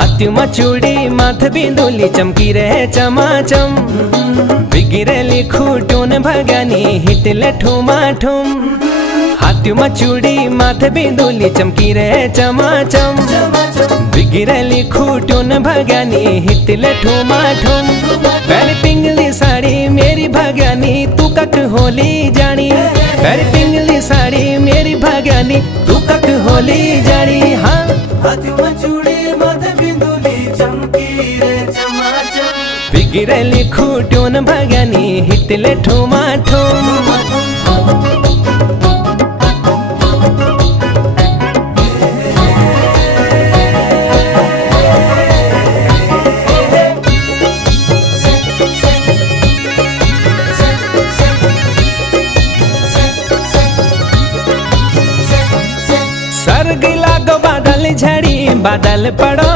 हाथी में चूड़ी माथ बिंदुली चमकी रहे चमाचम। बिगिरेली खूटून भगानी हिटले ठुमाठुम। हाथी में चूड़ी माथ बिंदुली चमकी रहे चमाचम। बिगिरेली खूटून भगानी हिटले ठुमाठुम। पहले पिंगली साड़ी मेरी भगानी तू कक होली जानी। पहले पिंगली साड़ी मेरी भगानी तू कक होली जानी। हाँ हाथी में चूड़ी माथ बिंदुली चमकी रे चमाचम। बिगिरेली खूटून भगानी हिटले ठुमाठुम। सर्ग लागो बादल झड़ी बादल पड़ो।